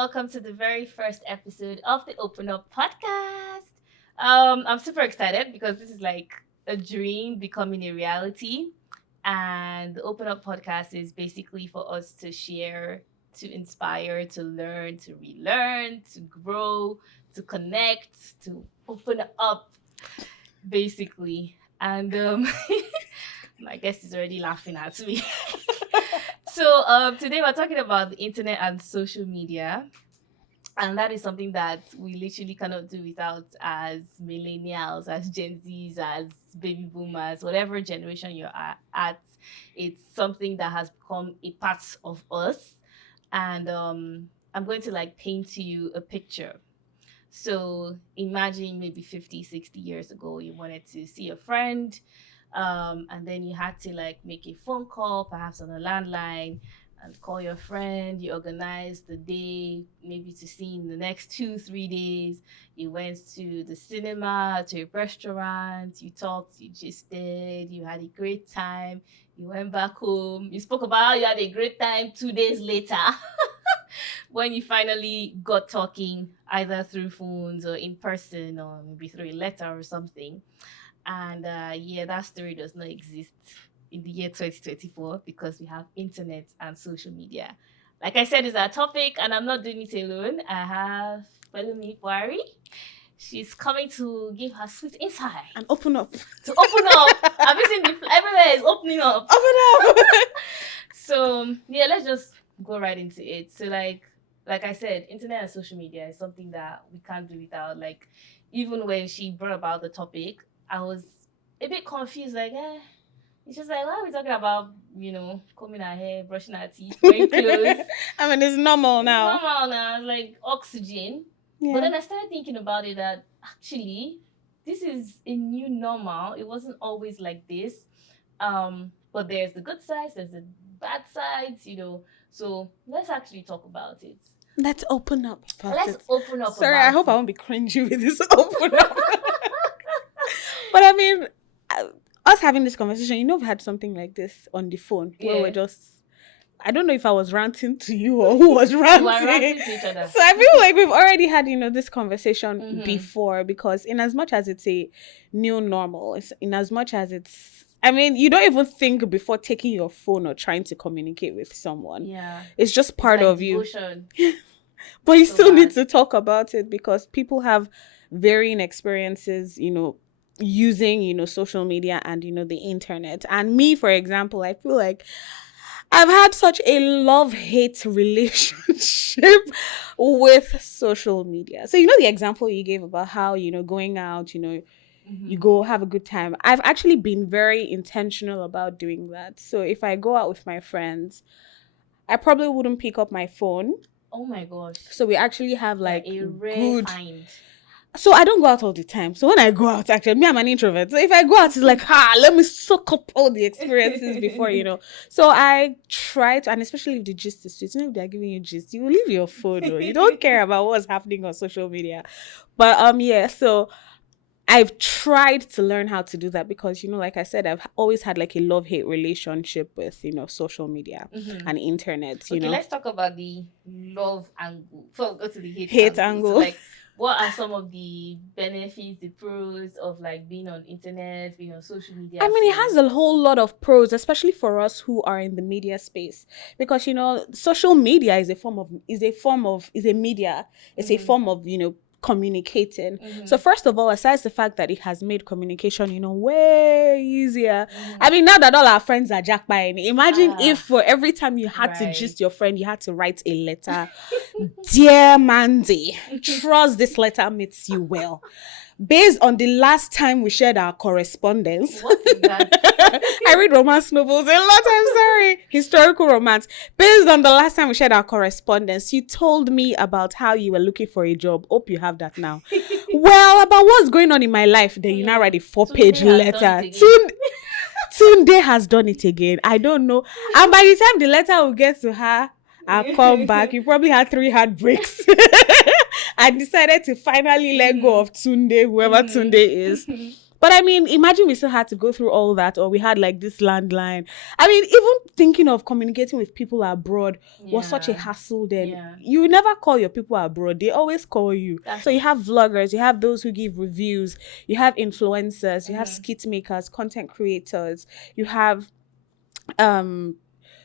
welcome to the very first episode of the Open Up podcast. I'm super excited because this is like a dream becoming a reality. And the Open Up podcast is basically for us to share, to inspire, to learn, to relearn, to grow, to connect, to open up, basically. And my guest is already laughing at me. So today we're talking about the internet and social media. And that is something that we literally cannot do without as millennials, as Gen Zs, as baby boomers, whatever generation you're at. It's something that has become a part of us. And I'm going to like paint to you a picture. So imagine maybe 50, 60 years ago, you wanted to see a friend, and then you had to like make a phone call, perhaps on a landline, and call your friend. You organized the day, maybe to see in the next 2, 3 days. You went to the cinema, to a restaurant, you talked, you gisted, you had a great time. You went back home, you spoke about how you had a great time 2 days later. When you finally got talking, either through phones or in person or maybe through a letter or something. And that story does not exist in the year 2024 because we have internet and social media. Like I said, it's our topic, and I'm not doing it alone. I have follow me, Kwari. She's coming to give her sweet insight. And open up. To open up. I'm missing everywhere is opening up. Open up. So, let's just go right into it. So, like I said, internet and social media is something that we can't do without. Like, even when she brought about the topic, I was a bit confused. Like, it's just like, why are we talking about, combing our hair, brushing our teeth, wearing clothes? I mean, it's normal now. It's normal now. It's like oxygen. Yeah. But then I started thinking about it that actually, this is a new normal. It wasn't always like this. But there's the good sides, there's the bad sides, So let's actually talk about it. Let's open up. Let's open up. Sorry, I hope I won't be cringy with this open up. But I mean, us having this conversation, we've had something like this on the phone where we're just, I don't know if I was ranting to you or who was ranting. We were ranting to each other. So I feel like we've already had, this conversation before, because in as much as it's a new normal, in as much as it's, you don't even think before taking your phone or trying to communicate with someone. Yeah. It's just part of devotion. You. But you still need to talk about it because people have varying experiences, using, social media and, the internet. And me, for example, I feel like I've had such a love-hate relationship with social media. So, the example you gave about how, going out, you go have a good time. I've actually been very intentional about doing that. So if I go out with my friends, I probably wouldn't pick up my phone. Oh my gosh. So we actually have like a rare find. So I don't go out all the time. So when I go out, actually, me, I'm an introvert. So if I go out, it's like, let me soak up all the experiences before, So I try to, and especially if the gist is sweet, if they're giving you gist, you will leave your phone. You don't care about what's happening on social media. But so I've tried to learn how to do that because, like I said, I've always had like a love-hate relationship with, social media and internet, Okay, let's talk about the love angle. So go to the hate angle. So, like, what are some of the benefits, the pros of like being on internet, being on social media? It has a whole lot of pros, especially for us who are in the media space, because social media is a media. It's a form of communicating. So first of all, aside the fact that it has made communication, way easier. Now that all our friends are jackpot, imagine if for every time you had to gist your friend, you had to write a letter. Dear Mandy, trust this letter meets you well. Based on the last time we shared our correspondence. What is that? I read romance novels a lot, I'm sorry. Historical romance. Based on the last time we shared our correspondence, you told me about how you were looking for a job. Hope you have that now. Well, about what's going on in my life, then you now write a 4-page letter. Tunde has done it again. I don't know. And by the time the letter will get to her, I'll come back. You probably had 3 heartbreaks. I decided to finally let go of Tunde, whoever Tunde is. But I mean, imagine we still had to go through all that, or we had like this landline. I mean, even thinking of communicating with people abroad was such a hassle then. Yeah. You never call your people abroad, they always call you. That's So you have vloggers, you have those who give reviews, you have influencers, you have Mhm. skit makers, content creators, you have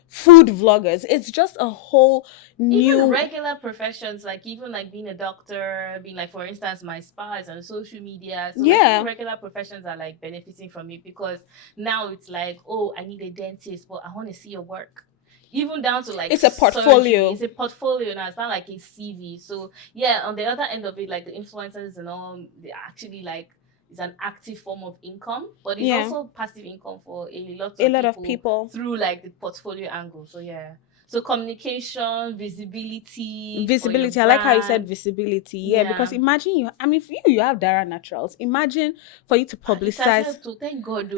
food vloggers. It's just a whole new even regular professions, like even like being a doctor, being like, for instance, my spa is on social media. So like Yeah. even regular professions are like benefiting from it, because now it's like, oh, I need a dentist, but I want to see your work. Even down to like It's a portfolio. surgery. It's a portfolio now. It's not like a CV. So yeah, on the other end of it, like the influencers and all, they actually like, it's an active form of income, but it's Yeah. also passive income for a lot of people through like the portfolio angle. So yeah. So communication, visibility. Visibility. I like how you said visibility. Yeah, because imagine you. I mean, if you have Dara Naturals. Imagine for you to publicize. To thank God.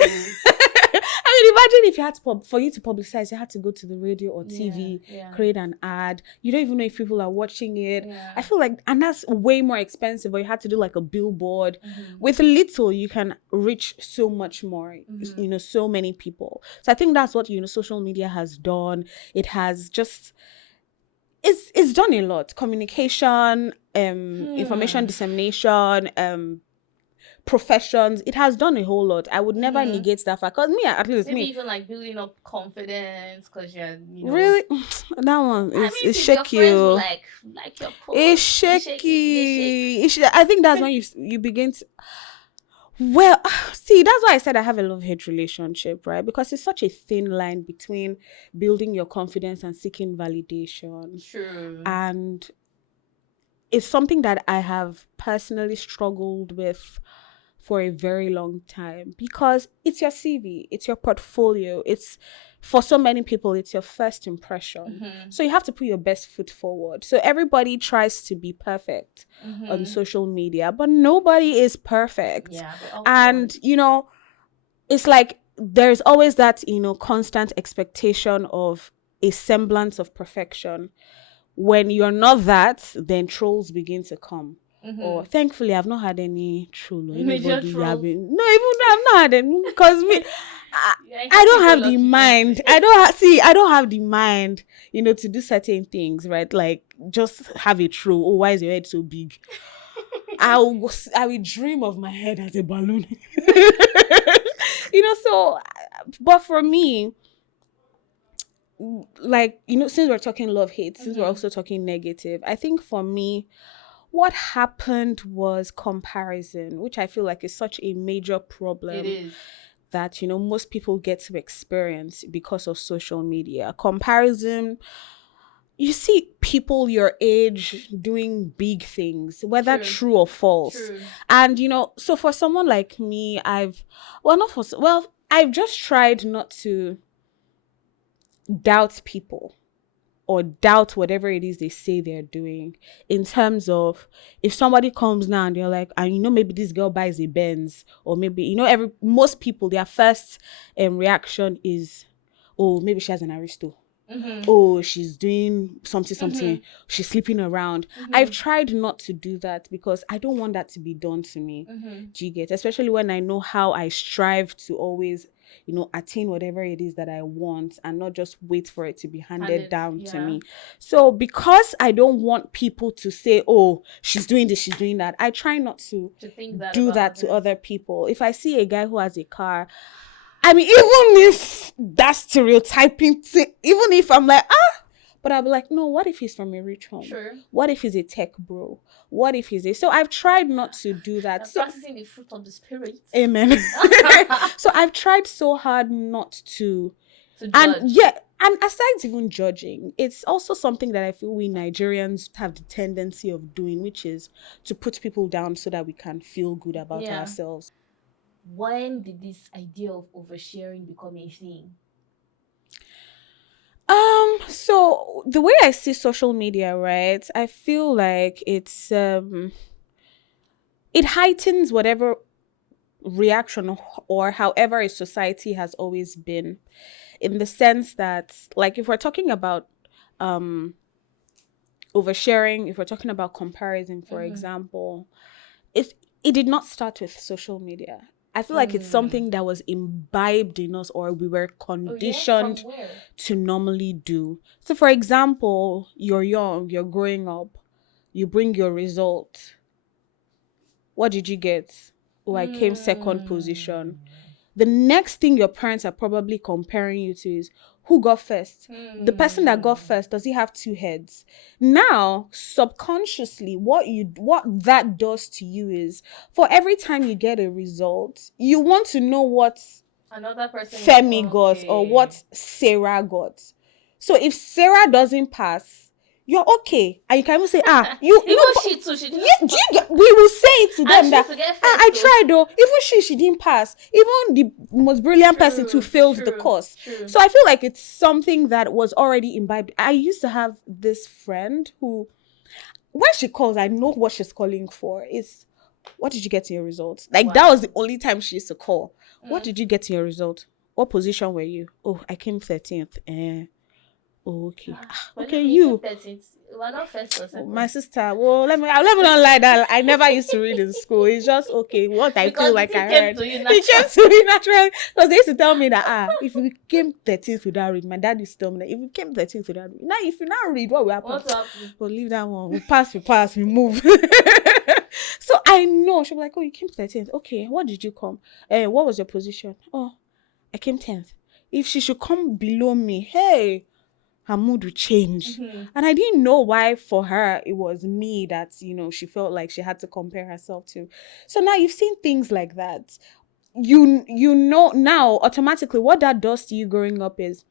I mean, imagine if you had to for you to publicize, you had to go to the radio or TV, Yeah. create an ad. You don't even know if people are watching it. Yeah. I feel like, and that's way more expensive. Or you had to do like a billboard. Mhm. With little, you can reach so much more. Mhm. You know, so many people. So I think that's what social media has done. It has just. It's done a lot. Communication, information dissemination, professions. It has done a whole lot. I would never negate that fact. Because me, at least Maybe me, even like building up confidence, because you're, you know, really, that one is shaky. Your friends like your post. It's shaky. I think that's when you begin to. Well, see, that's why I said I have a love-hate relationship, right? Because it's such a thin line between building your confidence and seeking validation. True. And it's something that I have personally struggled with for a very long time, because it's your CV, it's your portfolio, it's, for so many people, it's your first impression. Mhm. So you have to put your best foot forward. So everybody tries to be perfect on social media, but nobody is perfect. Yeah, and it's like there's always that constant expectation of a semblance of perfection. When you're not that, then trolls begin to come. Or thankfully, I've not had any troll or anybody yabbing. No, even I've not had any, because me, I don't have the mind. I don't have the mind, to do certain things, right? Like just have a troll. Oh, why is your head so big? I will dream of my head as a balloon. So, but for me, like, since we're talking love hate, since we're also talking negative, I think for me, what happened was comparison, which I feel like is such a major problem. It is. That most people get to experience because of social media. Comparison. You see people your age doing big things, whether true or false. And so for someone like me, I've just tried not to doubt people or doubt whatever it is they say they're doing, in terms of, if somebody comes now and they're like, and maybe this girl buys a Benz, or maybe most people, their first reaction is, oh, maybe she has an aristo. Oh, she's doing something, she's sleeping around. I've tried not to do that, because I don't want that to be done to me. Do you get? Especially when I know how I strive to always attain whatever it is that I want, and not just wait for it to be handed down to me. So because I don't want people to say, oh, she's doing this, she's doing that, I try not to do that to other people. If I see a guy who has a car, I mean, even if that's stereotyping, even if I'm like, but I'll be like, no, what if he's from a rich home? Sure. What if he's a tech bro? What if he's a... So I've tried not to do that. So, practicing the fruit of the spirit. Amen. So I've tried so hard not to judge. And aside even judging, it's also something that I feel we Nigerians have the tendency of doing, which is to put people down so that we can feel good about ourselves. When did this idea of oversharing become a thing? So the way I see social media, right, I feel like it's it heightens whatever reaction or however a society has always been, in the sense that, like, if we're talking about oversharing, if we're talking about comparison, for example, it did not start with social media. I feel like it's something that was imbibed in us, or we were conditioned to normally do. So for example, you're young, you're growing up, you bring your result. What did you get? Oh, I came second position. The next thing your parents are probably comparing you to is who got first. The person that got first, does he have two heads? Now, subconsciously, what that does to you is, for every time you get a result, you want to know what another person Femi got or what Sarah got. So if Sarah doesn't pass, you're okay, and you can even say, you even she too, she didn't. Yeah, we will say it to them that I tried though. Even she didn't pass. Even the most brilliant person too failed the course. So I feel like it's something that was already imbibed. I used to have this friend who, when she calls, I know what she's calling for. Is, what did you get in your results? Like, that was the only time she used to call. What did you get in your result? What position were you? Oh, I came 13th. Oh, okay. Okay, you. We're not first or second. My sister. Well, let me not lie that I never used to read in school. It's just okay. What I feel like I heard. It came to me naturally. Because they used to tell me that if you came 13th without read, my dad used to tell me that if you came 13th without read, now if you now read, what will happen? What's happening? We'll leave that one. We pass, we move. So I know she'll be like, oh, you came 13th. Okay, what did you come? What was your position? Oh, I came 10th. If she should come below me, hey, her mood would change. And I didn't know why for her it was me that, she felt like she had to compare herself to. So now you've seen things like that. You know now automatically what that does to you growing up is,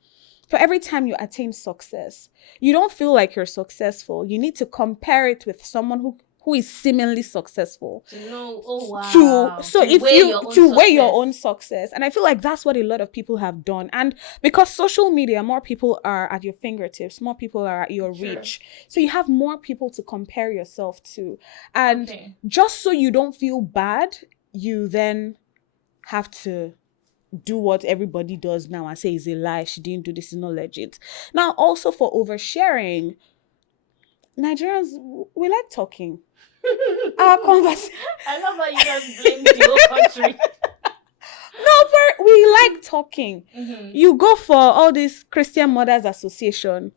for every time you attain success, you don't feel like you're successful. You need to compare it with someone who is similarly successful. To know, oh wow. To weigh your own success. And I feel like that's what a lot of people have done. And because social media, more people are at your fingertips, more people are at your reach. So you have more people to compare yourself to. And just so you don't feel bad, you then have to do what everybody does now and say is a lie. She didn't do this, is not legit. Now, also for oversharing, Nigerians, we like talking. Our conversation. I love how you guys blame the whole country. No, we like talking. You go for all this Christian Mothers Association,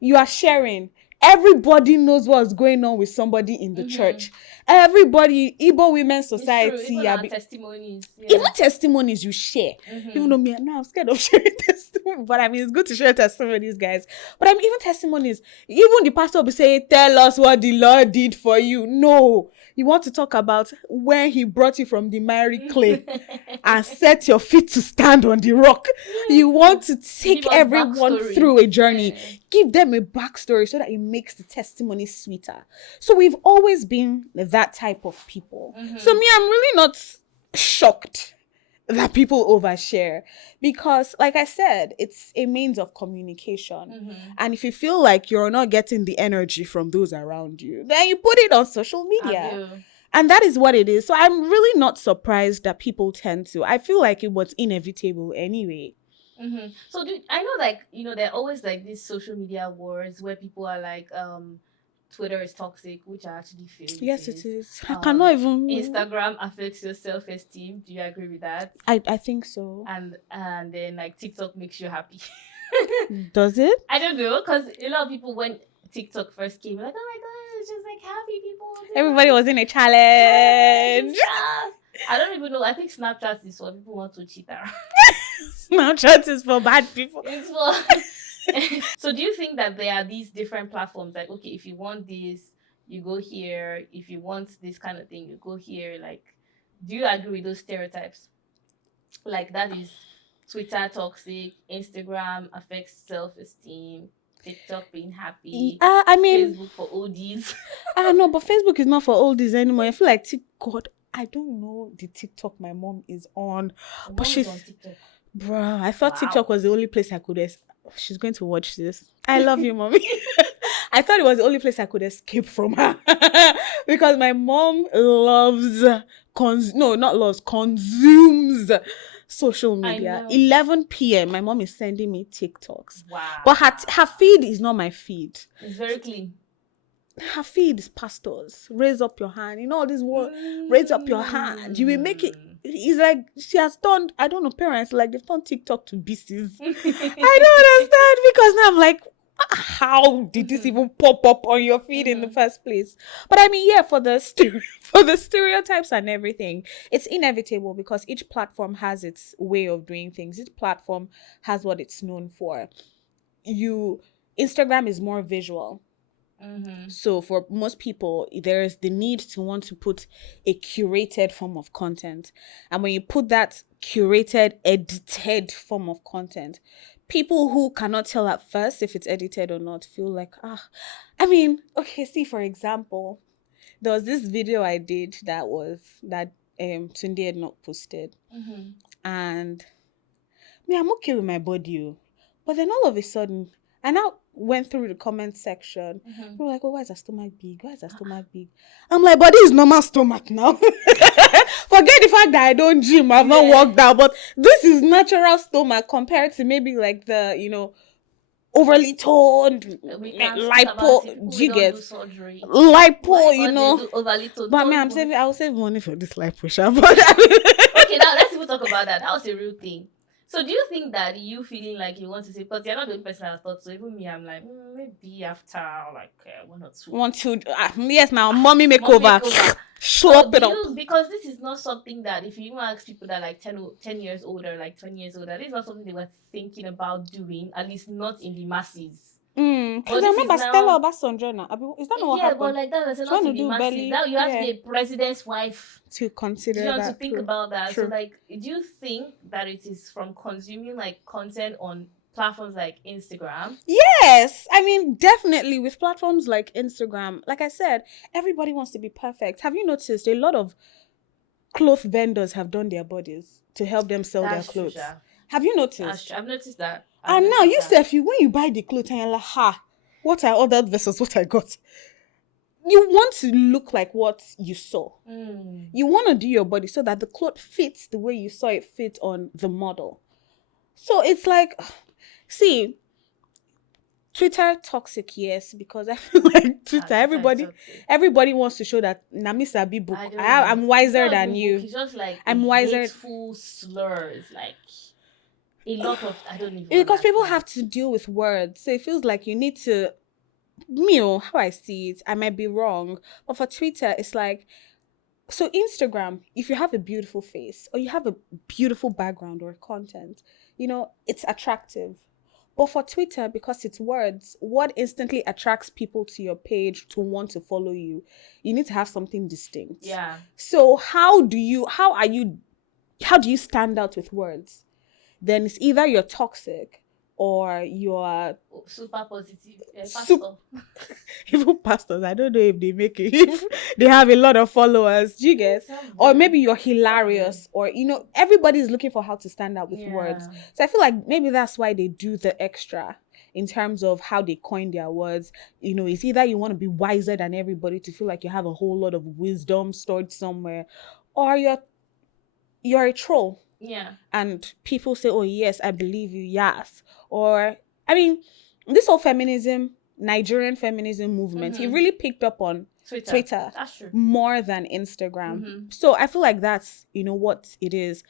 you are sharing. Everybody knows what's going on with somebody in the church. Everybody, Igbo Women's Society. Even testimonies. Even testimonies you share. Even though I'm scared of sharing testimonies. But I mean, it's good to share testimonies, guys. But I mean, even testimonies. Even the pastor will be saying, tell us what the Lord did for you. No. You want to talk about when he brought you from the miry clay and set your feet to stand on the rock. You want to take everyone through a journey. Give them a backstory so that it makes the testimony sweeter. So we've always been that type of people. So me, I'm really not shocked that people overshare, because like I said, it's a means of communication. And if you feel like you're not getting the energy from those around you, then you put it on social media. And that is what it is. So I'm really not surprised that people tend to. I feel like it was inevitable anyway. So I know, like, there are always like these social media wars where people are like, Twitter is toxic, which I actually feel. Yes, it is. I cannot even. Instagram affects your self-esteem. Do you agree with that? I think so. And then like TikTok makes you happy. Does it? I don't know, because a lot of people, when TikTok first came, like, oh my god, it's just like happy people. Everybody was in a challenge. I don't even know. I think Snapchat is what people want to cheat around. Snapchat is for bad people. It's for. So do you think that there are these different platforms, like, okay, if you want this, you go here. If you want this kind of thing, you go here. Like, do you agree with those stereotypes? Like, that is Twitter toxic, Instagram affects self-esteem, TikTok being happy. I mean, Facebook for oldies. No, but Facebook is not for oldies anymore. I feel like God, I don't know the TikTok my mom is on, but she's on TikTok. Bruh, I thought TikTok was the only place I could. She's going to watch this. I love you, mommy. I thought it was the only place I could escape from her because my mom consumes social media. 11 p.m. my mom is sending me TikToks. Wow. But her feed is not my feed. It's very clean. Her feed is pastors. Raise up your hand. All this word. Raise up your hand. You will make it. It's like she has turned, I don't know, parents like they've turned TikTok to business. I don't understand because now I'm like, how did this even pop up on your feed in the first place? But I mean, yeah, for the for the stereotypes and everything, it's inevitable because each platform has its way of doing things. Each platform has what it's known for. You Instagram is more visual. So for most people, there is the need to want to put a curated form of content. And when you put that curated, edited form of content, people who cannot tell at first if it's edited or not feel like, I mean, okay, see, for example, there was this video I did that Tunde had not posted. And me, I'm okay with my body. But then all of a sudden, I now went through the comment section. People were like, oh, why is her stomach big? Why is her stomach big? I'm like, body is normal stomach now. Forget the fact that I don't gym, I've not worked out, but this is natural stomach compared to maybe like the, overly toned, lipo, jiggers, lipo, but me, I will save money for this lipo, but okay, now let's even talk about that. That was a real thing. So do you think that you feeling like you want to say, because you're not the only person I thought, so even me, I'm like, maybe after like 1 or 2. 1, 2, yes, now mommy makeover. Slop it up. Because this is not something that if you even ask people that like 10 years older, like 20 years older, this is not something they were thinking about doing, at least not in the masses. Because I remember Stella Obasanjo now. Is that not what happened? Yeah, but like that, that's not in the masses. Now you have to be a president's wife to consider that. To think about that. True. So like, do you think that it is from consuming like content on platforms like Instagram? Yes, I mean definitely with platforms like Instagram. Like I said, everybody wants to be perfect. Have you noticed a lot of cloth vendors have done their bodies to help them sell their clothes? True, have you noticed? I've noticed that. And now you say, when you buy the clothes and you're like, what I ordered versus what I got. You want to look like what you saw. You want to do your body so that the cloth fits the way you saw it fit on the model. So it's like, see, Twitter toxic, yes, because I feel like Twitter, everybody wants to show that Namisa be book. I'm wiser than you. It's just like I'm wiser. Hateful slurs, like a lot of I don't even. Because people have to deal with words, so it feels like you need to. How I see it, I might be wrong, but for Twitter, it's like. So Instagram, if you have a beautiful face or you have a beautiful background or content, it's attractive. But for Twitter, because it's words, what instantly attracts people to your page to want to follow you? You need to have something distinct. Yeah. So how do you stand out with words? Then it's either you're toxic or you're super positive. Even pastors, I don't know if they make it, if they have a lot of followers, do you get? Or maybe you're hilarious, or everybody's looking for how to stand out with words. So I feel like maybe that's why they do the extra in terms of how they coin their words. It's either you want to be wiser than everybody to feel like you have a whole lot of wisdom stored somewhere, or you're a troll. Yeah. And people say, oh yes, I believe you, yes. Or I mean, this whole Nigerian feminism movement, it really picked up on Twitter that's true. More than Instagram. So I feel like that's what it is.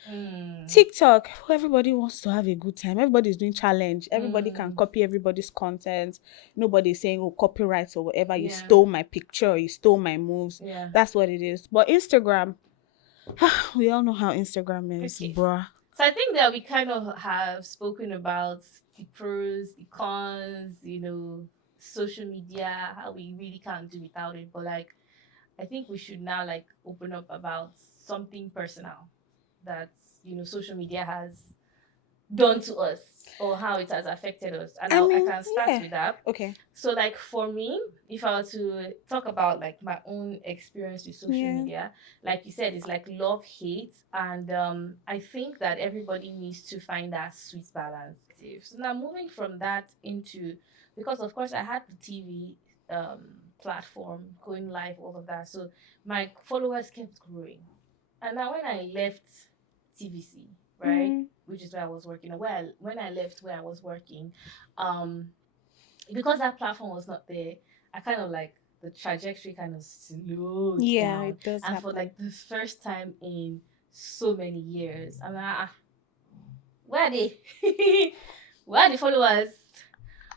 TikTok, everybody wants to have a good time. Everybody's doing challenge. Everybody can copy everybody's content. Nobody's saying, oh, copyrights or whatever. You stole my picture, you stole my moves. That's what it is. But Instagram, we all know how Instagram is, bruh. So I think that we kind of have spoken about the pros, the cons, social media, how we really can't do without it. But like, I think we should now like open up about something personal that social media has done to us or how it has affected us. And I can start with that. Okay. So like for me, if I were to talk about like my own experience with social media, like you said, it's like love, hate. And I think that everybody needs to find that sweet balance. So now moving from that into, because of course I had the TV platform going live, all of that. So my followers kept growing. And now when I left TVC, right, which is where I was working. Well, when I left where I was working, because that platform was not there, I kind of like the trajectory kind of slowed down. It does. And for like the first time in so many years. I'm like, where are they? Where are the followers?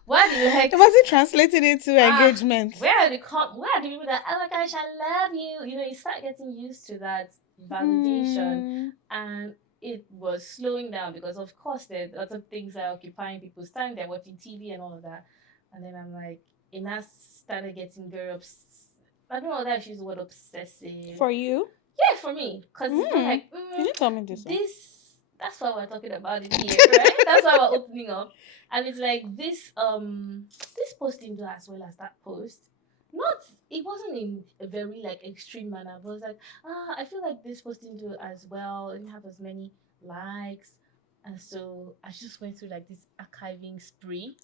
Where are the It likes? wasn't translated into Ah, engagement. where are the where are the people that, oh my gosh, I love you? You know, you start getting used to that validation, Mm, and it was slowing down because, of course, there are lots of things that are occupying people's time. They're watching TV and all of that, and then I'm like, and I started getting very I don't know whether I should use the word obsessive. for you? Yeah, for me, because it's more Mm. like You didn't tell me this one. this. That's why we're talking about it here, right? That's why we're opening up, and it's like this post didn't do as well as that post. Not it wasn't in a very like extreme manner, but it was like I feel like this post didn't do as well, didn't have as many likes, and so I just went through like this archiving spree,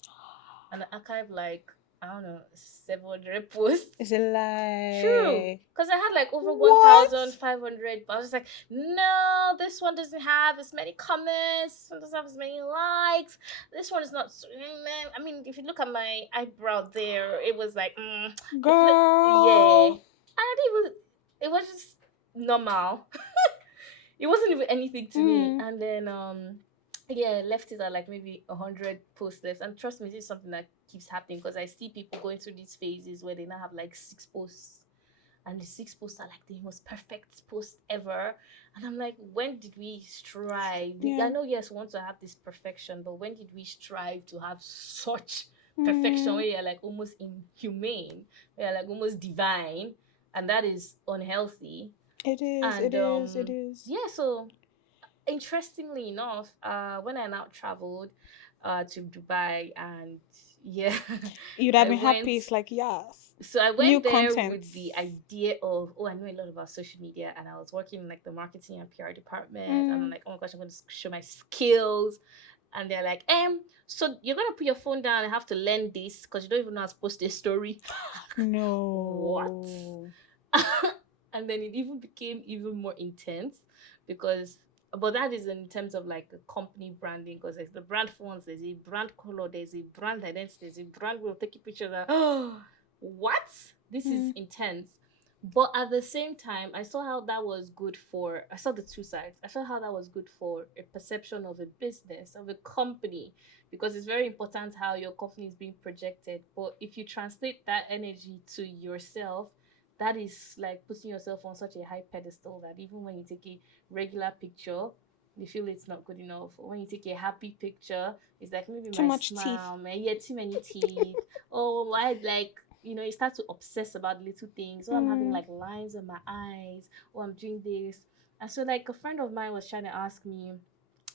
and I archived like I don't know 700 posts. It's a True. lie. Because I had like over What? 1,500, but I was like, no, this one doesn't have as many comments. This one doesn't have as many likes. This one is not. I mean, if you look at my eyebrow there, it was like, yeah. Girl. And it was just normal. It wasn't even anything to me. Mm. And then, yeah, left it at like maybe 100 posts left. And trust me, this is something that keeps happening because I see people going through these phases where they now have like 6 posts, and the 6 posts are like the most perfect post ever. And I'm like, when did we strive? Yeah. I know, yes, we want to have this perfection, but when did we strive to have such perfection where you're like almost inhumane, where you're like almost divine, and that is unhealthy. It is. And It is. It is. yeah, so interestingly enough, when I now traveled to Dubai, and yeah, You'd have I been went. happy. It's like, yes. So I New went there content. with the idea of, oh, I know a lot about social media, and I was working in like the marketing and PR department, and I'm like, oh my gosh, I'm going to show my skills. And they're like, so you're gonna put your phone down and have to learn this because you don't even know how to post a story. No. What? And then it even became even more intense because but that is in terms of like the company branding because there's the brand fonts, there's a brand color, there's a brand identity, there's a brand will take a picture that what? This is intense. But at the same time, I saw how that was good for I saw the two sides. I saw how that was good for a perception of a business, of a company, because it's very important how your company is being projected. But if you translate that energy to yourself, that is like putting yourself on such a high pedestal that even when you take a regular picture, you feel it's not good enough. Or when you take a happy picture, it's like maybe Too my much teeth. smile, my yeah, too many teeth. Oh, I like you start to obsess about little things. Oh, I'm having like lines on my eyes. Oh, I'm doing this. And so like a friend of mine was trying to ask me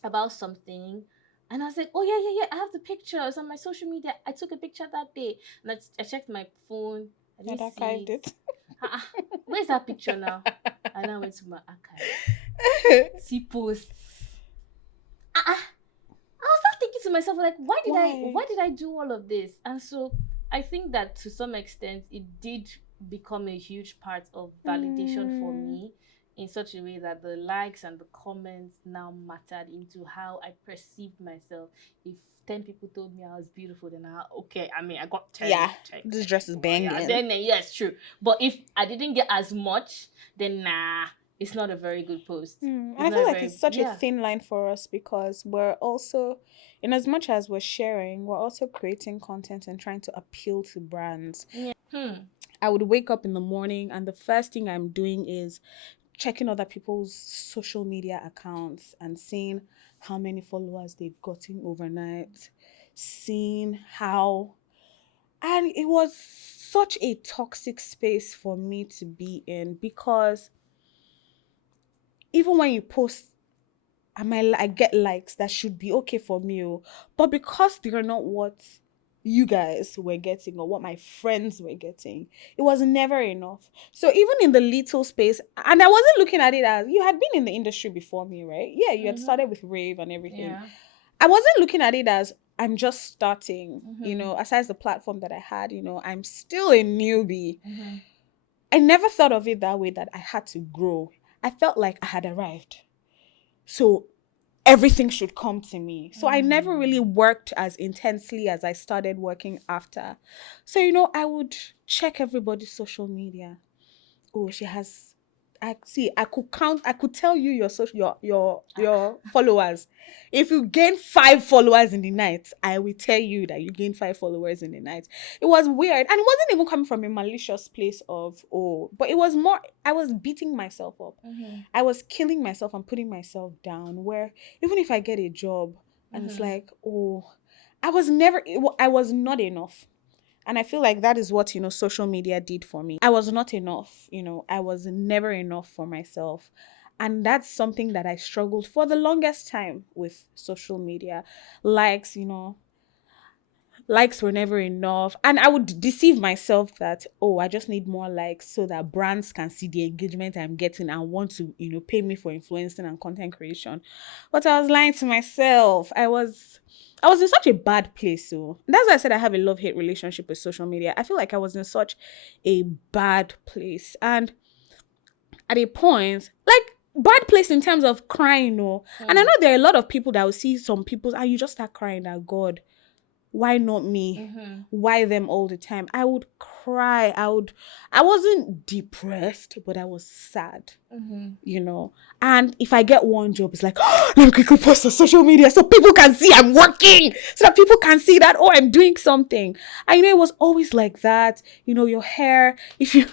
about something. And I was like, oh, yeah, yeah, yeah, I have the pictures on my social media. I took a picture that day. And I checked my phone. I I'd didn't archived see it. it. Where's that picture now? And I went to my archive. See posts. I was not thinking to myself, like, why did I do all of this? And so I think that to some extent it did become a huge part of validation for me in such a way that the likes and the comments now mattered into how I perceived myself. If 10 people told me I was beautiful, then I mean I got 10. Yeah, 10. this dress is banging. Yeah, then yes, true. But if I didn't get as much, then nah, it's not a very good post. I feel like it's such a thin line for us because we're also, in as much as we're sharing, we're also creating content and trying to appeal to brands. Yeah. I would wake up in the morning and the first thing I'm doing is checking other people's social media accounts and seeing how many followers they've gotten overnight, seeing how, and it was such a toxic space for me to be in because even when you post, I get likes that should be okay for me, but because they're not what you guys were getting or what my friends were getting, it was never enough. So even in the little space, and I wasn't looking at it as you had been in the industry before me, right? Yeah, you had started with rave and everything. Yeah. I wasn't looking at it as I'm just starting, aside the platform that I had, I'm still a newbie. I never thought of it that way, that I had to grow. I felt like I had arrived. So everything should come to me. So I never really worked as intensely as I started working after. So, I would check everybody's social media. Oh, she has I could count, I could tell you your social, your followers. If you gain 5 followers in the night, I will tell you that you gain 5 followers in the night. It was weird. And it wasn't even coming from a malicious place of, oh, but it was more, I was beating myself up. I was killing myself and putting myself down, where even if I get a job and it's like, oh, I was not enough. And I feel like that is what, social media did for me. I was not enough, I was never enough for myself. And that's something that I struggled for the longest time with social media. Likes, likes were never enough. And I would deceive myself that, oh, I just need more likes so that brands can see the engagement I'm getting and want to, pay me for influencing and content creation. But I was lying to myself. I was in such a bad place. So that's why I said I have a love-hate relationship with social media. I feel like I was in such a bad place. And at a point, like, bad place in terms of crying, And I know there are a lot of people that will see some people and you just start crying that, God, why not me? Why them all the time? I would cry. I wasn't depressed, but I was sad, And if I get one job, it's like, oh, let me quickly post on social media so people can see I'm working, so that people can see that, oh, I'm doing something. And it was always like that. Your hair, if you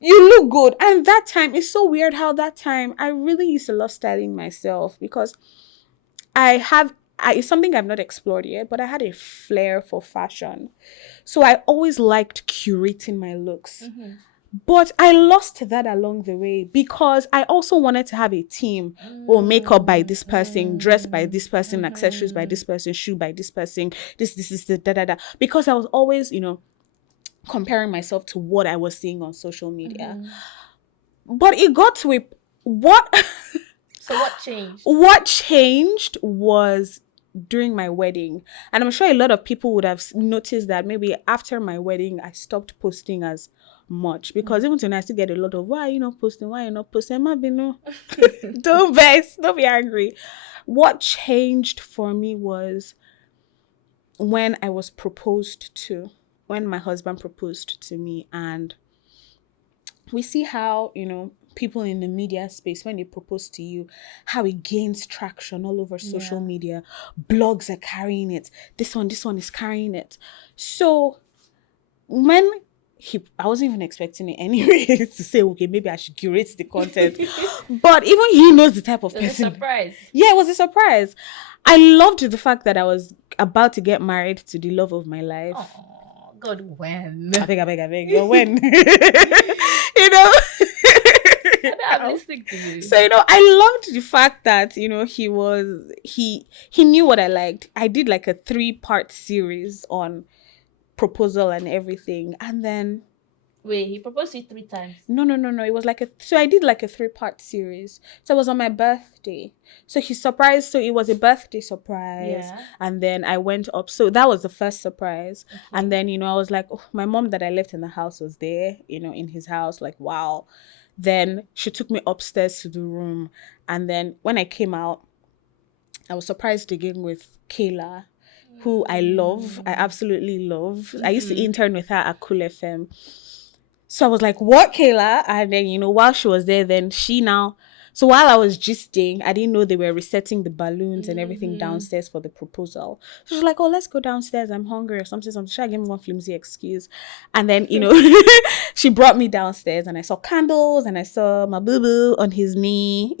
look good. And that time, it's so weird how that time I really used to love styling myself because it's something I've not explored yet, but I had a flair for fashion. So I always liked curating my looks. But I lost that along the way because I also wanted to have a team. Or makeup by this person, dress by this person, accessories by this person, shoe by this person, this is the da. Because I was always, comparing myself to what I was seeing on social media. But it got to what... So what changed? What changed was during my wedding. And I'm sure a lot of people would have noticed that maybe after my wedding, I stopped posting as much. Because even tonight, I still get a lot of, why are you not posting? Why are you not posting? Don't vex. Don't be angry. What changed for me was when I was proposed to. When my husband proposed to me. And we see how, people in the media space, when they propose to you, how it gains traction all over social media. Blogs are carrying it. This one is carrying it. So when I wasn't even expecting it anyway to say, okay, maybe I should curate the content. But even he knows the type of person. It was a surprise. Yeah, it was a surprise. I loved the fact that I was about to get married to the love of my life. Oh, God, when? I beg. When? I'm listening to you. So, I loved the fact that, he knew what I liked. I did like a 3-part series on proposal and everything. And then... Wait, he proposed to you 3 times? No. It was so I did like a 3-part series. So it was on my birthday. So he surprised. So it was a birthday surprise. Yeah. And then I went up. So that was the first surprise. Okay. And then, I was like, oh, my mom that I left in the house was there, in his house. Like, wow. Then she took me upstairs to the room. And then when I came out, I was surprised again with Kayla, who I love. I absolutely love. I used to intern with her at Cool FM. So I was like, what, Kayla? And then, while she was there, then so while I was gisting, I didn't know they were resetting the balloons and everything downstairs for the proposal. So she was like, oh, let's go downstairs. I'm hungry or something. She gave me one flimsy excuse. And then, she brought me downstairs and I saw candles and I saw my boo-boo on his knee,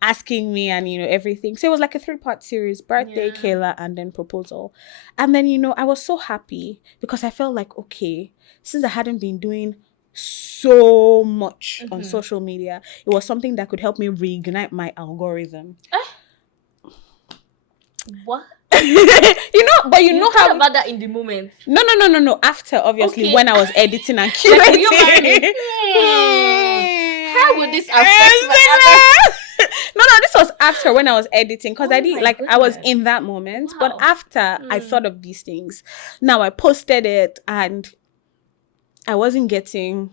asking me and, everything. So it was like a 3-part series, birthday, Kayla, and then proposal. And then, I was so happy because I felt like, okay, since I hadn't been doing so much on social media, it was something that could help me reignite my algorithm. What? But you know how about that in the moment. No. After, obviously, when I was editing and curating. How would this affect my No, this was after when I was editing because I was in that moment. Wow. But after I thought of these things, now I posted it and I wasn't getting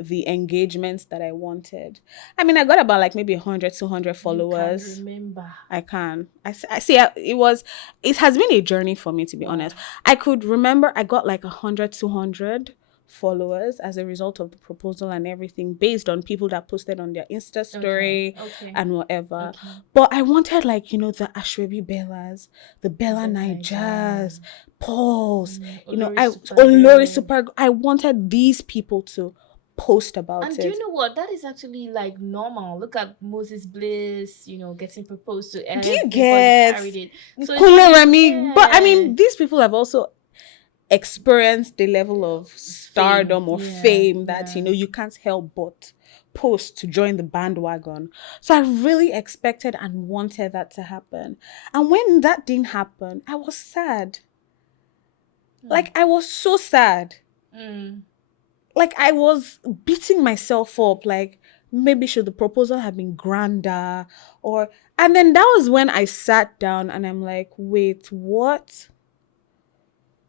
the engagements that I wanted. I mean, I got about like maybe 100, 200 followers. You can remember. I can. I see. It has been a journey for me, to be honest. I could remember I got like 100, 200 followers as a result of the proposal and everything, based on people that posted on their Insta story Okay. and whatever. Okay. But I wanted, like, the Ashwebi Bellas, the Bella Bella Nigers, Pauls, Olori Olori Supergirl. Super. I wanted these people to post about And it. do you know what? That is actually like normal. Look at Moses Bliss, getting proposed to. Do you Everybody get carried it. So it's Kule only, Remy? But I yeah. mean, these people have also experienced the level of stardom or fame that you can't help but post to join the bandwagon. So I really expected and wanted that to happen. And when that didn't happen, I was sad. Like, I was so sad. Like, I was beating myself up. Like, maybe should the proposal have been grander? And then that was when I sat down and I'm like, wait, what?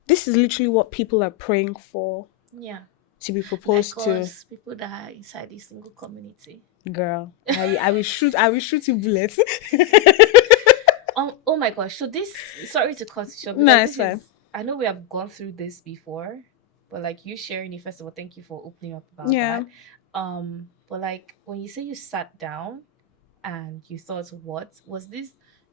This is literally what people are praying for. Yeah. To be proposed like to. us, people that are inside the single community. Girl, I will shoot you bullets. Oh my gosh. So this, sorry to cut you short. No, it's fine. I know we have gone through this before, but like you sharing it, first of all, thank you for opening up about that. But like when you say you sat down and you thought, what was this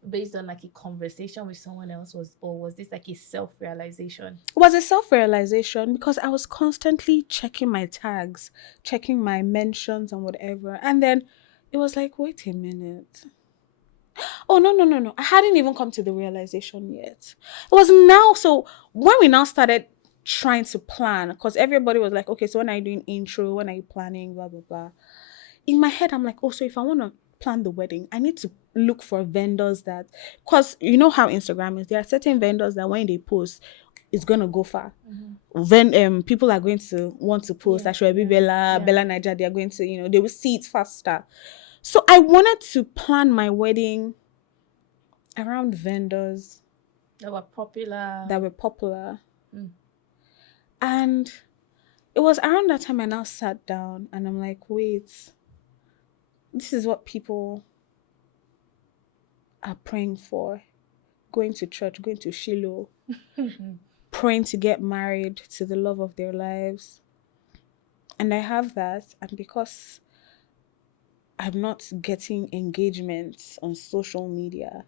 based on, like a conversation with someone else, or was this like a self-realization? It was a self-realization because I was constantly checking my tags, checking my mentions and whatever. And then it was like, wait a minute. Oh, no. I hadn't even come to the realization yet. It was now. So when we now started trying to plan, because everybody was like, okay, so when are you doing intro? When are you planning? Blah, blah, blah. In my head, I'm like, oh, so if I want to plan the wedding, I need to look for vendors that, because you know how Instagram is, there are certain vendors that when they post, it's going to go far. Then people are going to want to post Ashwebi Bella Niger, they are going to, they will see it faster. So I wanted to plan my wedding around vendors that were popular. And it was around that time I now sat down and I'm like, wait, this is what people are praying for. Going to church, going to Shiloh, praying to get married to the love of their lives. And I have that. And because I'm not getting engagements on social media,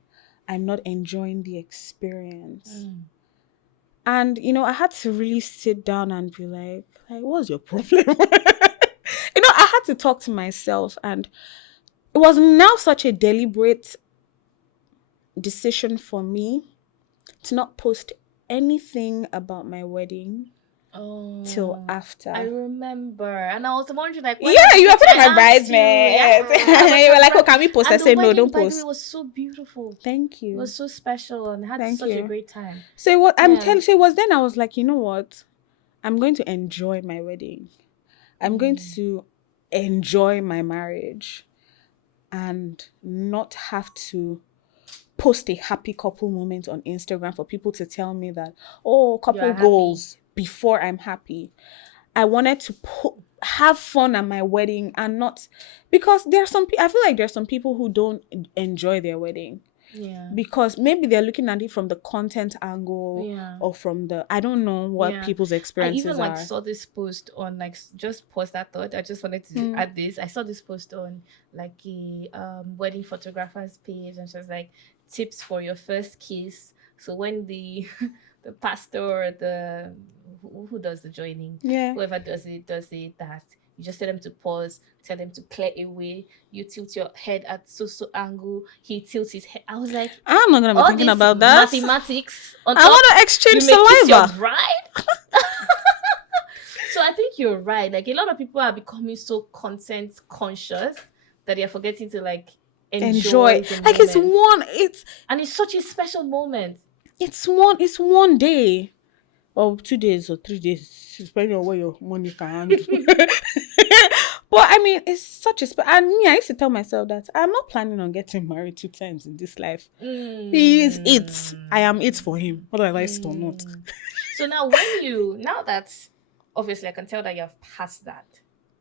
I'm not enjoying the experience. And, I had to really sit down and be like, what's your problem? I had to talk to myself. And it was now such a deliberate decision for me to not post anything about my wedding till after. I remember. And I was wondering, like, you were putting my bridesmaid. You were like, oh, can we post? I said, no, don't post. It was so beautiful. Thank you. It was so special and had such a great time. So what I'm telling you, it was then I was like, you know what? I'm going to enjoy my wedding. I'm going to enjoy my marriage and not have to post a happy couple moment on Instagram for people to tell me that, oh, couple goals before I'm happy. I wanted to have fun at my wedding and not, because I feel like there's some people who don't enjoy their wedding. Yeah. Because maybe they're looking at it from the content angle or from the, I don't know what people's experiences are. I even saw this post on, just post that thought. I just wanted to add this. I saw this post on like a wedding photographer's page, and she was like, tips for your first kiss. So when the the pastor or the who does the joining, whoever does it that you just tell them to pause, tell them to clear away. You tilt your head at so angle. He tilts his head. I was like, I'm not gonna be thinking about that. Mathematics. I want to exchange saliva. Your bride. So I think you're right. Like, a lot of people are becoming so content conscious that they are forgetting to enjoy. Like, it's such a special moment. It's one day. Or 2 days or 3 days, depending on where your money can handle. But I mean, it's such a and me, I used to tell myself that I'm not planning on getting married 2 times in this life. He is it. I am it for him, whether I like it or not. So now now that obviously I can tell that you have passed that,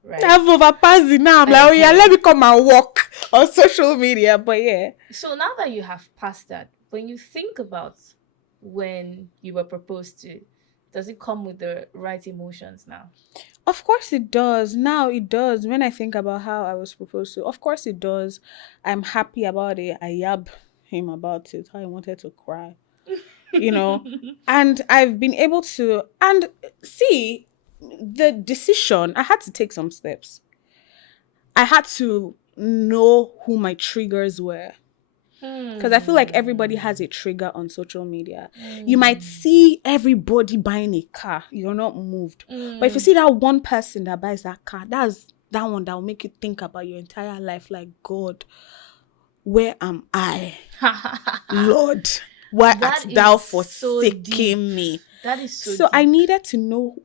right? I've overpassed it now. I'm like, oh yeah, let me come and walk on social media. But yeah. So now that you have passed that, when you think about when you were proposed to, Does it come with the right emotions now? Of course it does. Now it does. When I think about how I was proposed to, of course it does. I'm happy about it. I yab him about it. I wanted to cry, you know. And I've been able to, and see, the decision, I had to take some steps. I had to know who my triggers were. Because I feel like everybody has a trigger on social media. You might see everybody buying a car, you're not moved. But if you see that one person that buys that car, that's that one that will make you think about your entire life. Like, God, where am I? Lord, why That art thou is so deep. forsaking me? That is so So I deep. needed to know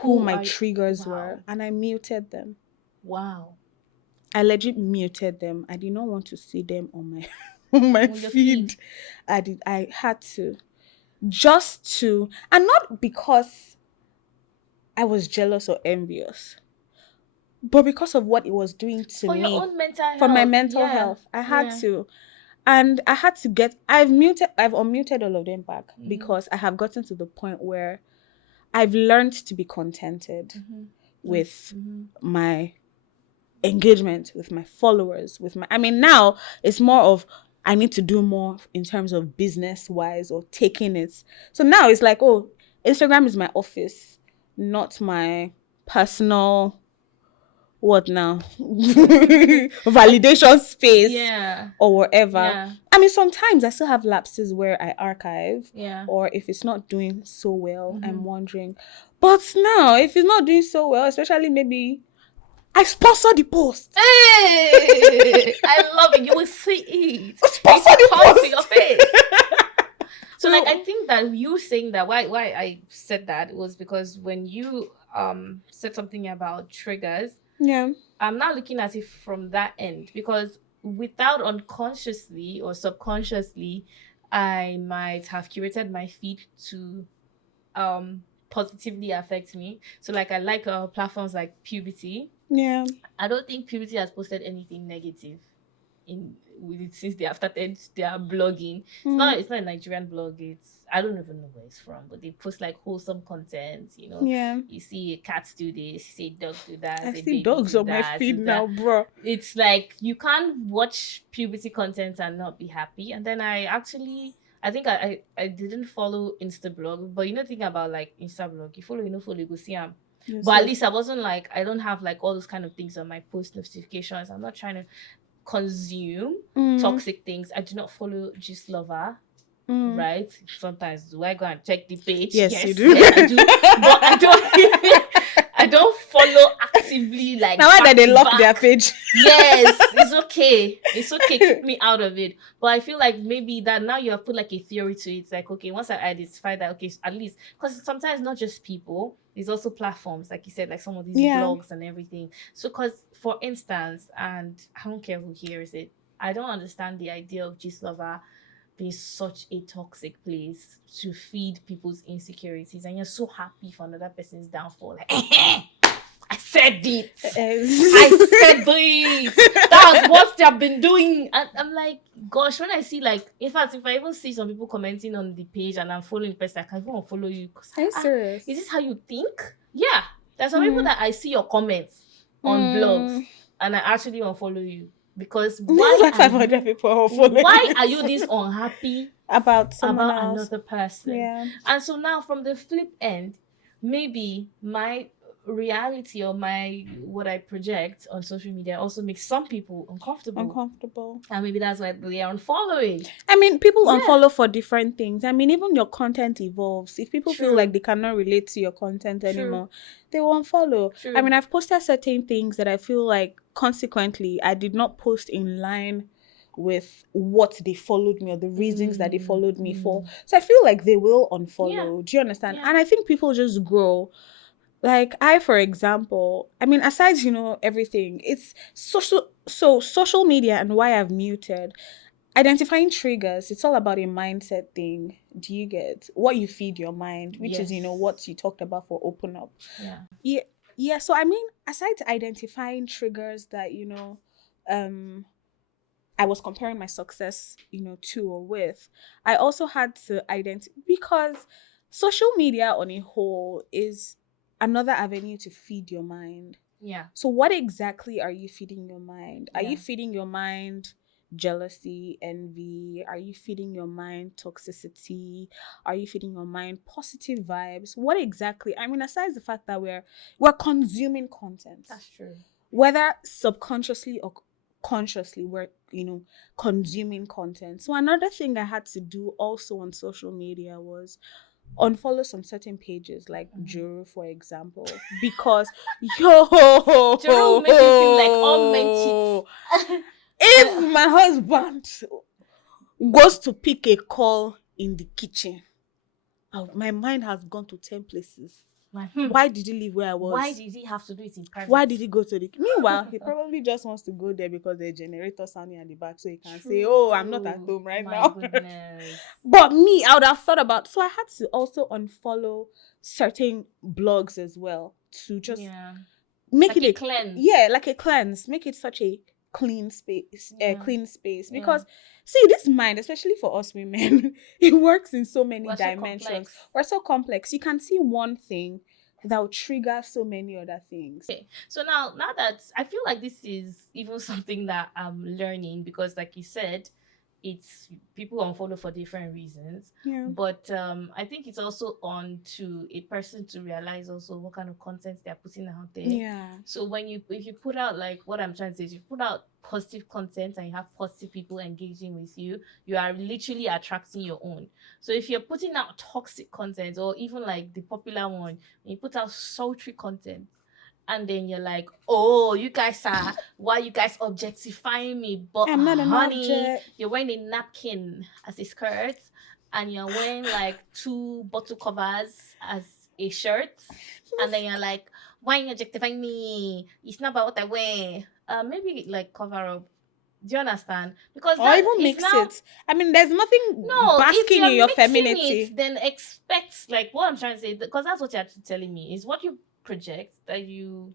who my are you- triggers wow. were, and I muted them. Wow. I legit muted them. I did not want to see them on my on my On your feed. feed. I had to, just to, and not because I was jealous or envious, but because of what it was doing to For your me, own mental health. for my mental Yeah. health. I had Yeah. to. And I had to I've unmuted all of them back because I have gotten to the point where I've learned to be contented with my engagement, with my followers, with my, I mean, now it's more of, I need to do more in terms of business wise or taking it. So now it's like, oh, Instagram is my office, not my personal, what now? Validation space. Yeah. Or whatever. Yeah. I mean, sometimes I still have lapses where I archive. Yeah. Or if it's not doing so well, I'm wondering. But now, if it's not doing so well, especially maybe I sponsor the post. Hey, I love it. You will see it. Sponsor It the comes post. to your face. So like, I think that you saying that, why I said that was because when you said something about triggers, Yeah. I'm not looking at it from that end, because without unconsciously or subconsciously, I might have curated my feed to positively affect me. So like, I like platforms like Puberty. Yeah. I don't think Puberty has posted anything negative in with it since they have started their blogging. It's not a Nigerian blog. It's, I don't even know where it's from, but they post like wholesome content. You know, Yeah. you see a cat do this, you see a dog do that, I a see baby dogs do on my that, feed do now, that. bro. It's like you can't watch Puberty content and not be happy. And then I think I didn't follow Instablog, but you know, think about like Instablog, you follow, you go see them. Yes, But at yes. least I wasn't like, I don't have like all those kind of things on my post notifications. I'm not trying to consume toxic things. I do not follow Gist Lover. Right? Sometimes do I go and check the page? Yes, you do. Yes, I do. But I don't I don't follow actively like Now why back did they to lock back. their page? Yes, it's okay. It's okay. Keep me out of it. But I feel like maybe that now you have put like a theory to it. It's like, okay, once I identify that, okay, at least, because sometimes not just people, there's also platforms, like you said, like some of these blogs and everything. So, because for instance, and I don't care who hears it, I don't understand the idea of Gist Lover being such a toxic place to feed people's insecurities, and you're so happy for another person's downfall. Like, I said it. I said it. That's what they have been doing. And I'm like, gosh, when I see like, in fact, if I even see some people commenting on the page and I'm following the person, I can't even unfollow you. Are you serious? Is this how you think? Yeah. There's some people that I see your comments on blogs and I actually unfollow you. Because why like 500 people are following. Why are you this unhappy about someone else? Another person? Yeah. And so now from the flip end, maybe my reality or my what I project on social media also makes some people uncomfortable. And maybe that's why they are unfollowing. I mean, people unfollow for different things. I mean, even your content evolves. If people feel like they cannot relate to your content anymore, they will unfollow. I mean, I've posted certain things that I feel like consequently I did not post in line with what they followed me or the reasons that they followed me for. So I feel like they will unfollow. Do you understand? And I think people just grow. Like I, for example, I mean, aside, everything, it's social media and why I've muted. Identifying triggers, it's all about a mindset thing. Do you get what you feed your mind, which is, what you talked about for open up. Yeah. So I mean, aside identifying triggers that, I was comparing my success, to or with, I also had to identify, because social media on a whole is another avenue to feed your mind. Yeah. So what exactly are you feeding your mind? Are Yeah. you feeding your mind jealousy, envy? Are you feeding your mind toxicity? Are you feeding your mind positive vibes? What exactly? I mean, aside the fact that we're consuming content, That's true. whether subconsciously or consciously, we're consuming content. So another thing I had to do also on social media was unfollow some certain pages like Juru, for example, because Juro will make you feel like all men cheat. if my husband goes to pick a call in the kitchen, my mind has gone to 10 places. Why did he leave where I was? Why did he have to do it in private? Why did he go to the... Meanwhile, he probably just wants to go there because there's a generator sounding at the back, so he can say, oh, I'm not at home right now. Goodness. But me, I would have thought about... So I had to also unfollow certain blogs as well to just make like it a cleanse. Yeah, like a cleanse. Make it such a clean space, because see, this mind, especially for us women, it works in so many dimensions. We're so complex. You can see one thing that will trigger so many other things. Okay, so now that I feel like this is even something that I'm learning, because like you said, it's people unfollow for different reasons. Yeah. But I think it's also on to a person to realize also what kind of content they're putting out there. Yeah. So if you put out, like what I'm trying to say is, you put out positive content and you have positive people engaging with you, you are literally attracting your own. So if you're putting out toxic content, or even like the popular one, when you put out sultry content, and then you're like, oh, why you guys objectifying me? But I'm not an honey, object. you're wearing a napkin as a skirt, and you're wearing like 2 bottle covers as a shirt, and then you're like, why are you objectifying me? It's not about what I wear. Maybe like cover up. Do you understand? Because or even mix it. I mean, there's nothing basking in your femininity. It, then expect, like what I'm trying to say, because that's what you're actually telling me, is what you project that you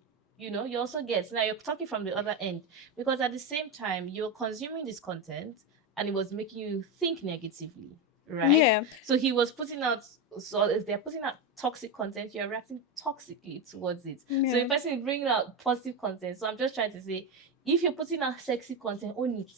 also get. Now you're talking from the other end, because at the same time you're consuming this content and it was making you think negatively, right? Yeah. So he was putting out, so if they're putting out toxic content, you're reacting toxically towards it. Yeah. So if person is bringing out positive content, so I'm just trying to say, if you're putting out sexy content, own it.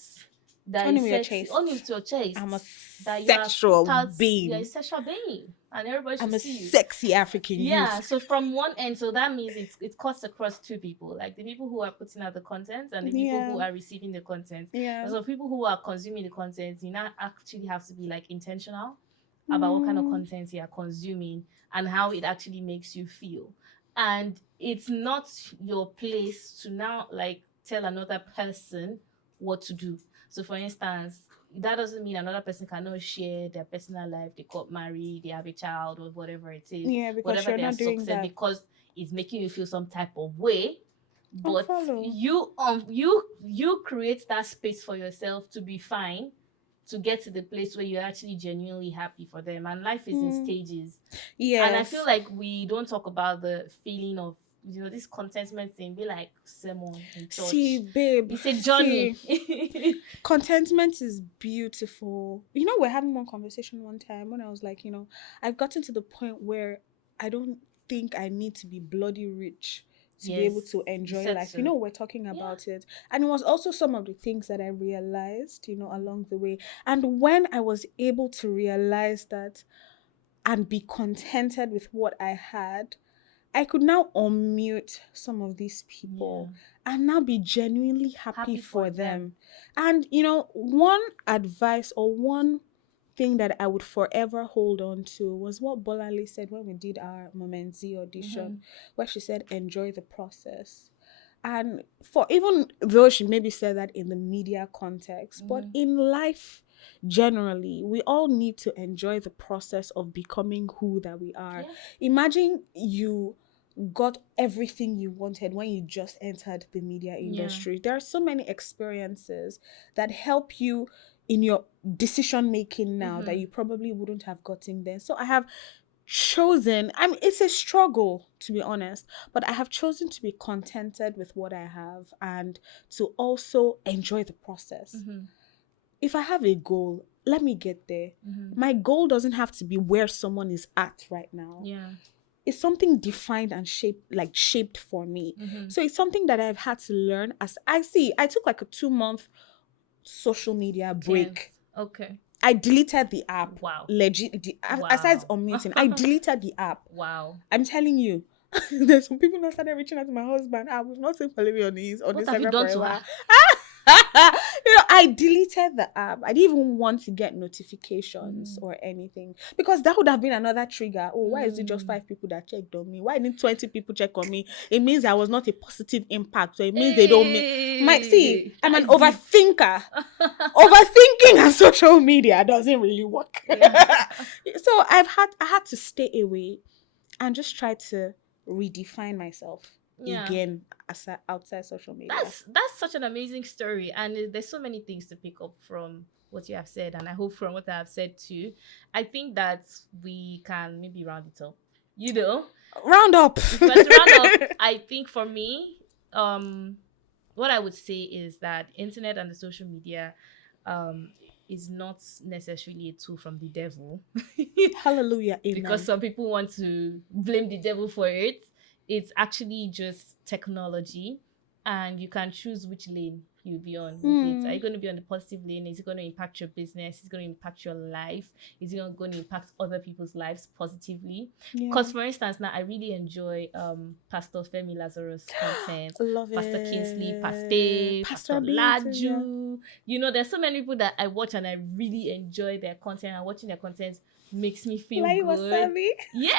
That Only is with your sexy. chest. Only with your chest. I'm a that sexual being. You're a sexual being, and everybody should I'm a see you. sexy African Yeah. youth. So from one end, so that means it cuts across two people, like the people who are putting out the content and the people who are receiving the content. Yeah. So people who are consuming the content, you now actually have to be like intentional about what kind of content you are consuming and how it actually makes you feel. And it's not your place to now like tell another person what to do. So for instance, that doesn't mean another person cannot share their personal life. They got married, they have a child, or whatever it is. Yeah, because whatever you're not doing that. Because it's making you feel some type of way. But Unfollow. you create that space for yourself to be fine, to get to the place where you're actually genuinely happy for them. And life is in stages. Yeah. And I feel like we don't talk about the feeling of, this contentment thing, be like sermon in church. See, babe, it's a journey. Contentment is beautiful. We're having one conversation one time when I was like, I've gotten to the point where I don't think I need to be bloody rich to be able to enjoy life. So. We're talking about it. And it was also some of the things that I realized, along the way. And when I was able to realize that and be contented with what I had, I could now unmute some of these people and now be genuinely happy for them. And, one advice or one thing that I would forever hold on to was what Bolale said when we did our Moment Z audition, where she said, enjoy the process. And for even though she maybe said that in the media context, but in life generally, we all need to enjoy the process of becoming who that we are. Yeah. Imagine you got everything you wanted when you just entered the media industry. There are so many experiences that help you in your decision making now that you probably wouldn't have gotten then. So I have chosen, it's a struggle, to be honest, but I have chosen to be contented with what I have and to also enjoy the process. If I have a goal, let me get there. Mm-hmm. My goal doesn't have to be where someone is at right now. Yeah. It's something defined and shaped for me. Mm-hmm. So it's something that I've had to learn. As I took like a 2 month social media Tense. break. Okay. I deleted the app. Wow. Aside Wow. unmuting, I deleted the app. Wow. I'm telling you, there's some people that started reaching out to my husband. I was not saying follow me on What have you Instagram done for a to her? while. I deleted the app. I didn't even want to get notifications or anything because that would have been another trigger. Oh, why is it just 5 people that checked on me? Why didn't 20 people check on me? It means I was not a positive impact. So it means they don't make I'm an That's deep. overthinker. Overthinking on social media doesn't really work. Yeah. So I had to stay away and just try to redefine myself Yeah. again outside social media. That's such an amazing story, and there's so many things to pick up from what you have said, and I hope from what I have said too. I think that we can maybe round it up. You know, Round up. if we're to round up, I think for me, what I would say is that internet and the social media, um, is not necessarily a tool from the devil. Hallelujah. Amen. Because some people want to blame the devil for it. It's actually just technology, and you can choose which lane you'll be on with it. Are you going to be on the positive lane? Is it going to impact your business? Is it going to impact your life? Is it going to impact other people's lives positively? Because for instance, now I really enjoy Pastor Femi Lazarus content. Love Pastor it. Kingsley, Pastor Laju. You know, there's so many people that I watch and I really enjoy their content, and watching their content makes me feel Like good. wasabi. Yeah,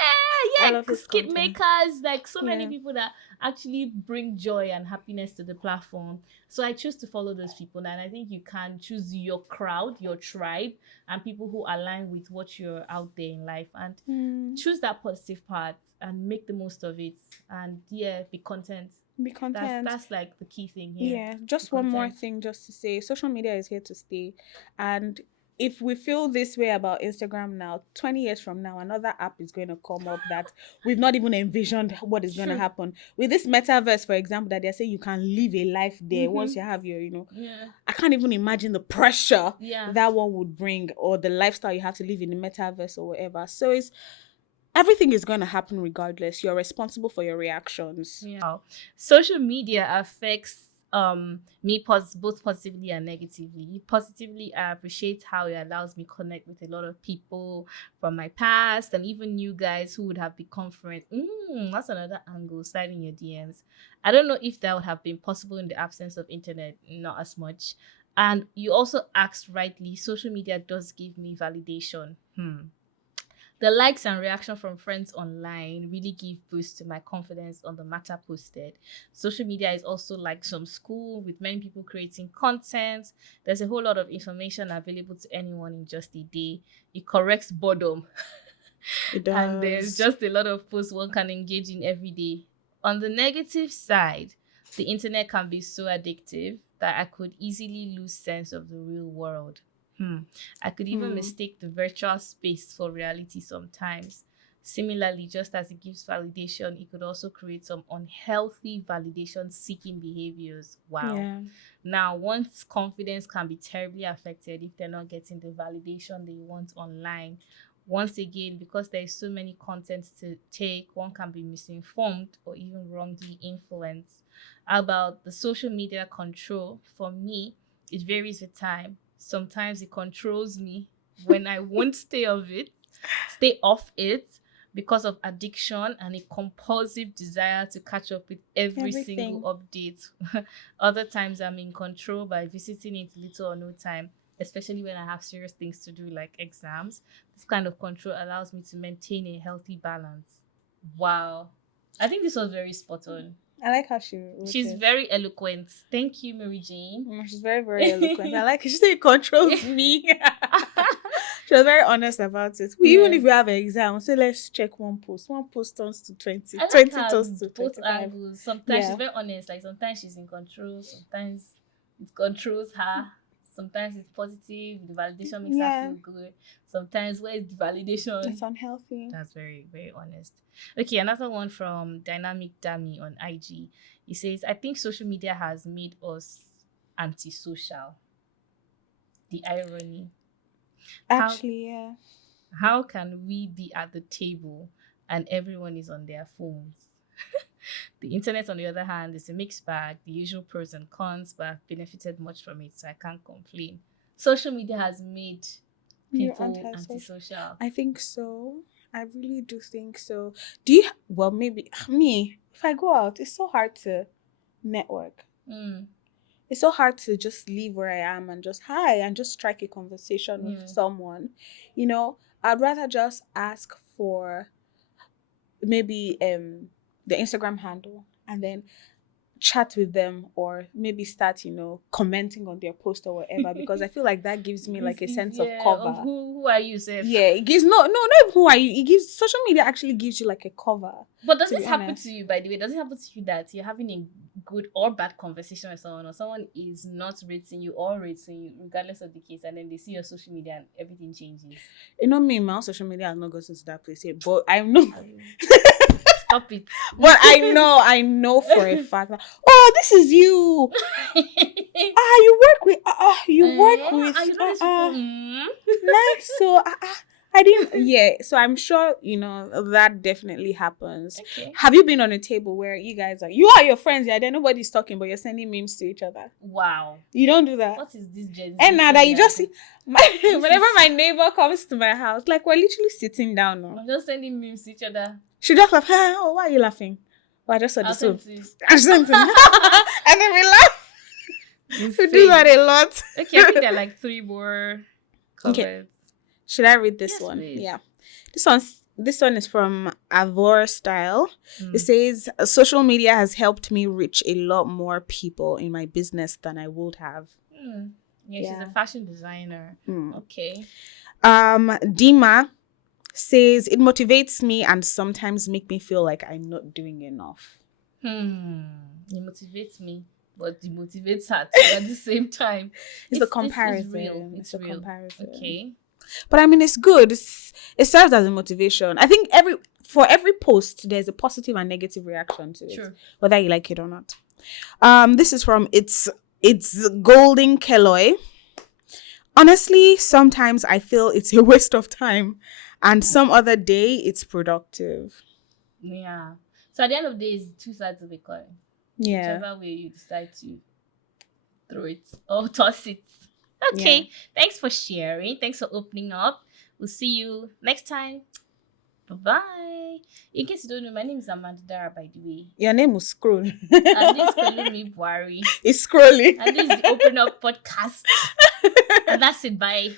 I love his skit content. makers, like so many Yeah. people that actually bring joy and happiness to the platform. So I choose to follow those people, and I think you can choose your crowd, your tribe, and people who align with what you're out there in life, and choose that positive part and make the most of it. And yeah, be content. Be content. That's like the key thing here. Yeah, just one more thing just to say. Social media is here to stay. And if we feel this way about Instagram now, 20 years from now, another app is going to come up that we've not even envisioned what is going to happen. With this metaverse, for example, that they're saying you can live a life there once you have your, I can't even imagine the pressure that one would bring, or the lifestyle you have to live in the metaverse or whatever. So everything is going to happen regardless. You're responsible for your reactions. Yeah. Social media affects me both positively and negatively. Positively, I appreciate how it allows me connect with a lot of people from my past and even new guys who would have become friends. That's another angle, sliding your DMs. I don't know if that would have been possible in the absence of internet, not as much. And you also asked rightly, social media does give me validation. The likes and reaction from friends online really give boost to my confidence on the matter posted. Social media is also like some school with many people creating content. There's a whole lot of information available to anyone in just a day. It corrects boredom. It does. And there's just a lot of posts one can engage in every day. On the negative side, the internet can be so addictive that I could easily lose sense of the real world. I could even mistake the virtual space for reality sometimes. Similarly, just as it gives validation, it could also create some unhealthy validation seeking behaviors. Wow. Yeah. Now, one's confidence can be terribly affected if they're not getting the validation they want online. Once again, because there is so many contents to take, one can be misinformed or even wrongly influenced. About the social media control, for me, it varies with time. Sometimes it controls me when I won't stay off it because of addiction and a compulsive desire to catch up with every single update. Other times I'm in control by visiting it little or no time, especially when I have serious things to do like exams. This kind of control allows me to maintain a healthy balance. Wow. I think this was very spot on. I like how she's very eloquent. Thank you, Mary Jane. She's very, very eloquent. I like it. She said it controls me. She was very honest about it. Even if we have an exam, say let's check one post. One post turns to 20. 20 turns to 25. Both angles. Sometimes she's very honest. Like sometimes she's in control. Sometimes it controls her. Sometimes it's positive. The validation makes her feel good. Sometimes where is the validation? It's unhealthy. That's very, very honest. Okay, another one from Dynamic Dami on IG. He says, I think social media has made us antisocial. The irony. How Actually, yeah. how can we be at the table and everyone is on their phones? The internet, on the other hand, is a mixed bag, the usual pros and cons, but I've benefited much from it, so I can't complain. Social media has made You're people antisocial. antisocial. I think so. I really do think so. Do you? Well, maybe me. If I go out, it's so hard to network. Mm, It's so hard to just leave where I am and just hi and just strike a conversation with yeah. someone. You know, I'd rather just ask for maybe the Instagram handle and then chat with them or maybe start, commenting on their post or whatever because I feel like that gives me It's like a sense of easier of cover. who are you, Seth? Yeah, it gives not even who are you. It gives social media actually gives you like a cover. But does To be this happen honest. to you, by the way? Does it happen to you that you're having a good or bad conversation with someone, or someone is not rating you or rating you, regardless of the case, and then they see your social media and everything changes? You know me, my own social media has not gotten to that place yet, but I know. Stop it. But I know for a fact that this is you. You work with you know these people. nice. So I didn't. Yeah, so I'm sure that definitely happens. Okay. Have you been on a table where you guys you are your friends? Yeah, then nobody's talking, but you're sending memes to each other. Wow. You don't do that. What is this Gen Z And now that thing you just see, whenever is- my neighbor comes to my house, like we're literally sitting down. No? I'm just sending memes to each other. She just laugh. Oh, why are you laughing? Oh, I just saw I'll the soap. send to I sent him. And then we laugh. We do that a lot. Okay, I think there are like 3 more comments. Okay. Should I read this Yes, one? please. Yeah. This one is from Avor Style. Mm. It says social media has helped me reach a lot more people in my business than I would have. Mm. Yeah, she's Yeah. a fashion designer. Mm. Okay. Dima says it motivates me and sometimes make me feel like I'm not doing enough. It motivates me, but it motivates her too at the same time. It's the comparison. It's real. It's the real. comparison. Okay. But I mean, it's good. It serves as a motivation. I think for every post, there's a positive and negative reaction to it, True. whether you like it or not. This is from it's Golden Keloy. Honestly, sometimes I feel it's a waste of time, and some other day it's productive. Yeah. So at the end of the day, it's 2 sides of a coin. Yeah. Whichever way you decide to throw it or toss it. Okay. Yeah. Thanks for sharing. Thanks for opening up. We'll see you next time. Bye-bye. In case you don't know, my name is Amanda Dara, by the way. Your name was Scroll. And this is Kalumi Buari. It's scrolling. And this is the Open Up Podcast. And that's it. Bye.